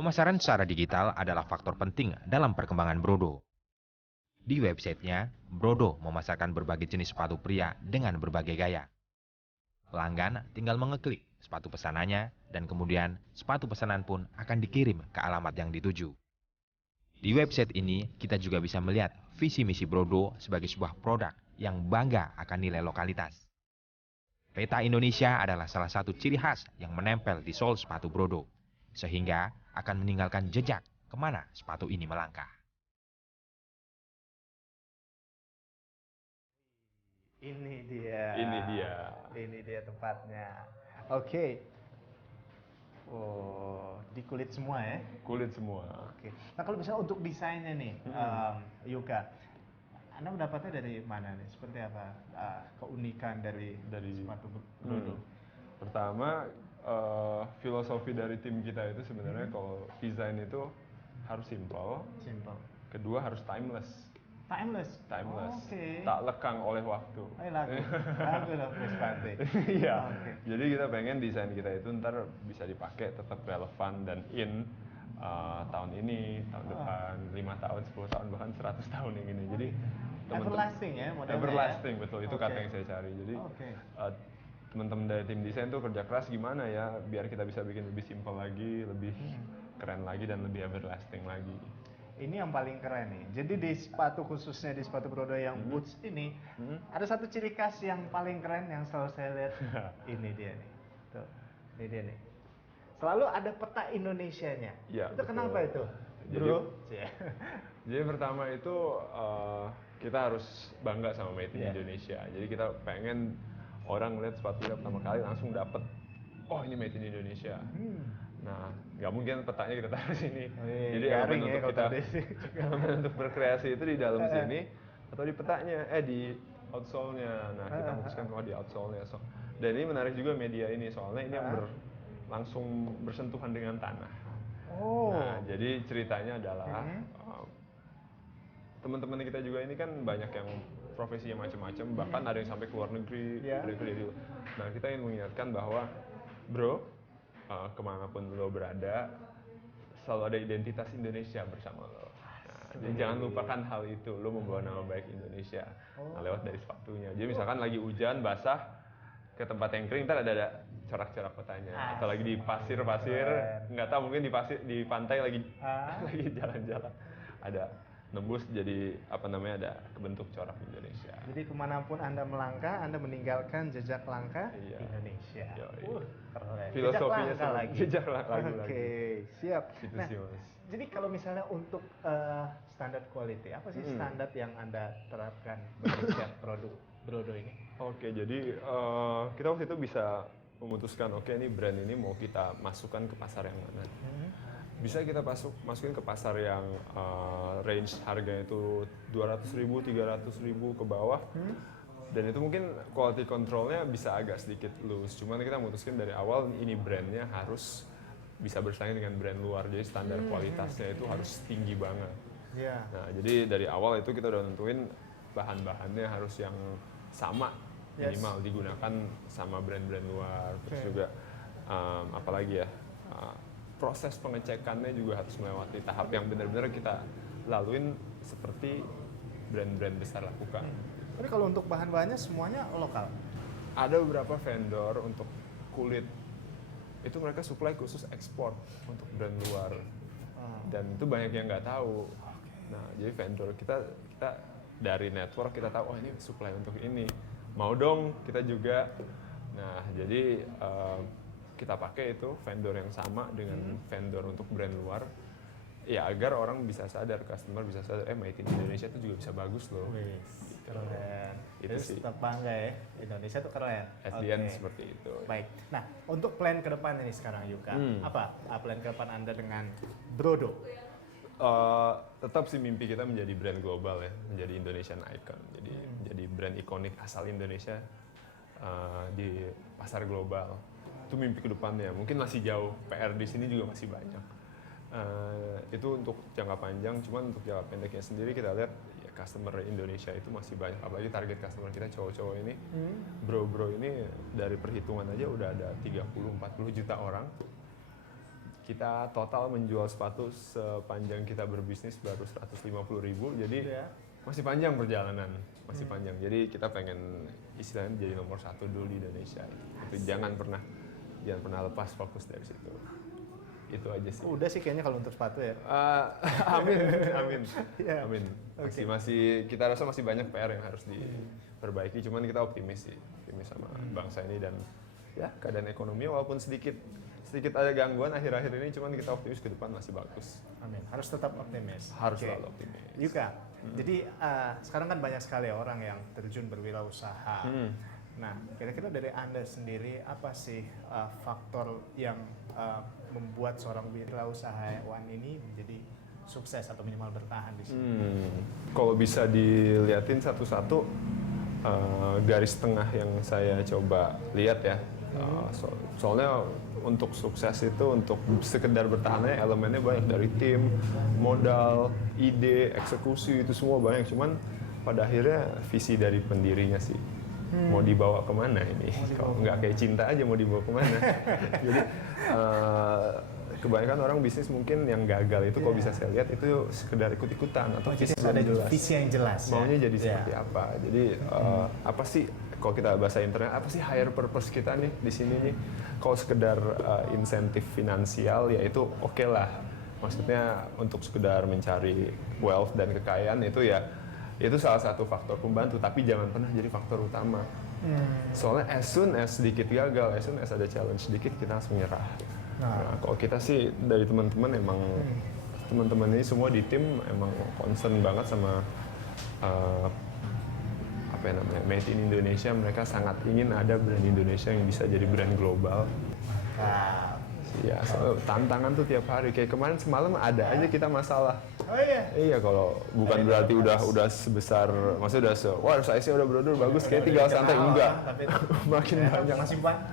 Pemasaran secara digital adalah faktor penting dalam perkembangan Brodo. Di websitenya, Brodo memasarkan berbagai jenis sepatu pria dengan berbagai gaya. Pelanggan tinggal mengeklik sepatu pesanannya dan kemudian sepatu pesanan pun akan dikirim ke alamat yang dituju. Di website ini, kita juga bisa melihat visi misi Brodo sebagai sebuah produk yang bangga akan nilai lokalitas. Peta Indonesia adalah salah satu ciri khas yang menempel di sol sepatu Brodo, sehingga akan meninggalkan jejak kemana sepatu ini melangkah. Ini dia. Ini dia. Ini dia tempatnya. Oke. Oh, di kulit semua ya? Kulit semua. Oke. Nah kalau misalnya untuk desainnya nih, Yuka, Anda mendapatnya dari mana nih? Seperti apa keunikan dari sepatu Brodo? Pertama, filosofi dari tim kita itu sebenarnya kalau desain itu harus simple. Kedua harus timeless. Timeless. Okay. Tak lekang oleh waktu. Lagu lah Chris Pante. Iya. Jadi kita pengen desain kita itu ntar bisa dipakai tetap relevan dan in tahun ini, tahun depan, 5 tahun, 10 tahun, bahkan 100 tahun yang ini. Jadi everlasting ya modelnya. Everlasting, betul. Itu kata yang saya cari. Jadi teman-teman dari tim desain tuh kerja keras gimana ya biar kita bisa bikin lebih simple lagi, lebih keren lagi dan lebih everlasting lagi. Ini yang paling keren nih. Jadi di sepatu khususnya di sepatu Brodo yang boots ini ada satu ciri khas yang paling keren yang selalu saya lihat. Ini dia nih. Tuh, ini dia nih. Selalu ada peta Indonesianya. Ya, itu betul. Kenapa itu, Bro? Jadi pertama itu kita harus bangga sama Made in Indonesia. Jadi kita pengen orang lihat sepatu kita pertama kali langsung dapet, oh ini Made in Indonesia. Nah, nggak mungkin petanya kita taruh sini. Jadi elemen untuk kita, elemen untuk berkreasi itu di dalam sini atau di petanya, di outsole-nya. Nah, kita fokuskan di outsole-nya. Dan ini menarik juga media ini, soalnya ini yang langsung bersentuhan dengan tanah. Nah, jadi ceritanya adalah teman-teman kita juga ini kan banyak yang profesinya macam-macam, bahkan ada yang sampai ke luar negeri, Nah, kita ingin mengingatkan bahwa, bro, kemanapun lo berada, selalu ada identitas Indonesia bersama lo. Nah, jadi jangan lupakan hal itu, lo membawa nama baik Indonesia. Nah, lewat dari sepatunya. Jadi misalkan lagi hujan, basah, ke tempat yang kering, ntar ada corak-corak petanya. Atau lagi di pasir-pasir, nggak tahu mungkin di pantai lagi jalan-jalan, ada nembus jadi ada kebentuk corak Indonesia. Jadi kemanapun Anda melangkah, Anda meninggalkan jejak langkah Indonesia. Keren. Filosofinya jejak langkah lagi. Oke, siap. Itu nah, sih, Mas. Jadi kalau misalnya untuk standar quality, apa sih standar yang Anda terapkan bagi setiap produk Brodo ini? Oke, jadi kita waktu itu bisa memutuskan, ini brand ini mau kita masukkan ke pasar yang mana. Bisa kita masukin ke pasar yang range harganya itu 200.000, 300.000 ke bawah. Dan itu mungkin quality controlnya bisa agak sedikit loose. Cuman kita memutuskan dari awal ini brandnya harus bisa bersaing dengan brand luar. Jadi standar kualitasnya itu harus tinggi banget. Nah, jadi dari awal itu kita udah nentuin bahan-bahannya harus yang sama minimal digunakan sama brand-brand luar. Terus juga apalagi ya, proses pengecekannya juga harus melewati tahap yang benar-benar kita laluin seperti brand-brand besar lakukan. Tapi kalau untuk bahan-bahannya semuanya lokal? Ada beberapa vendor untuk kulit, itu mereka supply khusus ekspor untuk brand luar. Dan itu banyak yang nggak tahu. Nah, jadi vendor kita dari network kita tahu, ini supply untuk ini. Mau dong kita juga. Nah, jadi kita pakai itu vendor yang sama dengan vendor untuk brand luar. Ya agar orang bisa sadar, customer bisa sadar, Made in Indonesia itu juga bisa bagus loh. Keren. Itu sih. Tetap bangga ya, Indonesia tuh keren. At the end seperti itu. Baik. Nah, untuk plan ke depan ini sekarang Yuka, apa plan ke depan Anda dengan Brodo? Tetap sih mimpi kita menjadi brand global ya, menjadi Indonesian icon. Jadi menjadi brand ikonik asal Indonesia di pasar global. Itu mimpi ke depannya. Mungkin masih jauh, PR di sini juga masih banyak. Itu untuk jangka panjang, cuman untuk jangka pendeknya sendiri kita lihat ya customer Indonesia itu masih banyak, apalagi target customer kita cowok-cowok ini, bro-bro ini dari perhitungan aja udah ada 30-40 juta orang. kita total menjual sepatu sepanjang kita berbisnis baru 150.000, jadi masih panjang perjalanan, masih panjang. Jadi kita pengen istilahnya jadi nomor 1 dulu di Indonesia. Tapi jangan pernah lepas fokus dari situ. Itu aja sih. Udah sih kayaknya kalau untuk sepatu ya. Amin. Yeah. Amin. Masih kita rasa masih banyak PR yang harus diperbaiki. Cuman kita optimis sama bangsa ini, dan ya keadaan ekonomi walaupun sedikit ada gangguan akhir-akhir ini, cuman kita optimis ke depan masih bagus. Amin. Harus tetap optimis. Harus selalu optimis. Yuka, jadi sekarang kan banyak sekali orang yang terjun berwirausaha. Nah, kira-kira dari Anda sendiri apa sih faktor yang membuat seorang wirausahawan ini menjadi sukses atau minimal bertahan di sini? Kalau bisa dilihatin satu-satu, garis tengah yang saya coba lihat ya. Soalnya untuk sukses itu, untuk sekedar bertahannya elemennya banyak, dari tim, modal, ide, eksekusi, itu semua banyak. Cuman pada akhirnya visi dari pendirinya sih. Mau dibawa kemana ini? Kalau nggak kayak cinta aja mau dibawa kemana? Jadi kebanyakan orang bisnis mungkin yang gagal itu kalau bisa saya lihat itu sekedar ikut-ikutan atau visi ada jelas. Visi yang jelas. Maunya jadi seperti apa? Jadi apa sih, kalau kita bahasa internet, apa sih higher purpose kita nih di sini nih? Kalau sekedar insentif finansial ya itu oke lah. Maksudnya untuk sekedar mencari wealth dan kekayaan itu salah satu faktor pembantu, tapi jangan pernah jadi faktor utama. Soalnya as soon as sedikit gagal, as soon as ada challenge sedikit, kita langsung nyerah. Nah, kalau kita sih dari teman-teman teman-teman ini semua di tim emang concern banget sama made in Indonesia. Mereka sangat ingin ada brand Indonesia yang bisa jadi brand global. Ya, tantangan tuh tiap hari. Kayak kemarin semalam ada aja kita masalah. Oh iya. Iya, kalau bukan berarti udah sebesar, maksudnya wah size-nya udah brodol bagus, kayak tinggal santai, enggak. Makin banyak.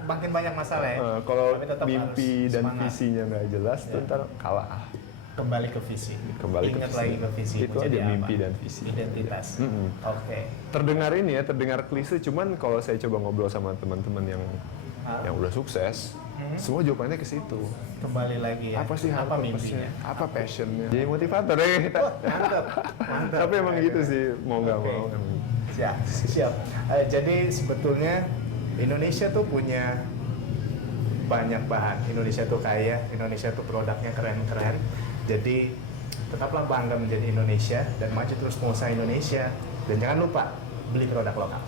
Makin banyak masalah ya. Kalau mimpi dan visinya nggak jelas, tuh ntar kalah. Kembali ke visi. Ingat lagi ke visi. Itu aja mimpi dan visi. Identitas. Oke. Terdengar klise, cuman kalau saya coba ngobrol sama teman-teman yang udah sukses, semua jawabannya ke situ. Kembali lagi ya. Apa sih mimpinya? Apa passionnya? Jadi motivator ya kita. Mantap. Tapi emang gitu sih, mau nggak mau. Siap. Jadi sebetulnya Indonesia tuh punya banyak bahan. Indonesia tuh kaya, Indonesia tuh produknya keren-keren. Jadi tetaplah bangga menjadi Indonesia dan maju terus pengusaha Indonesia. Dan jangan lupa beli produk lokal.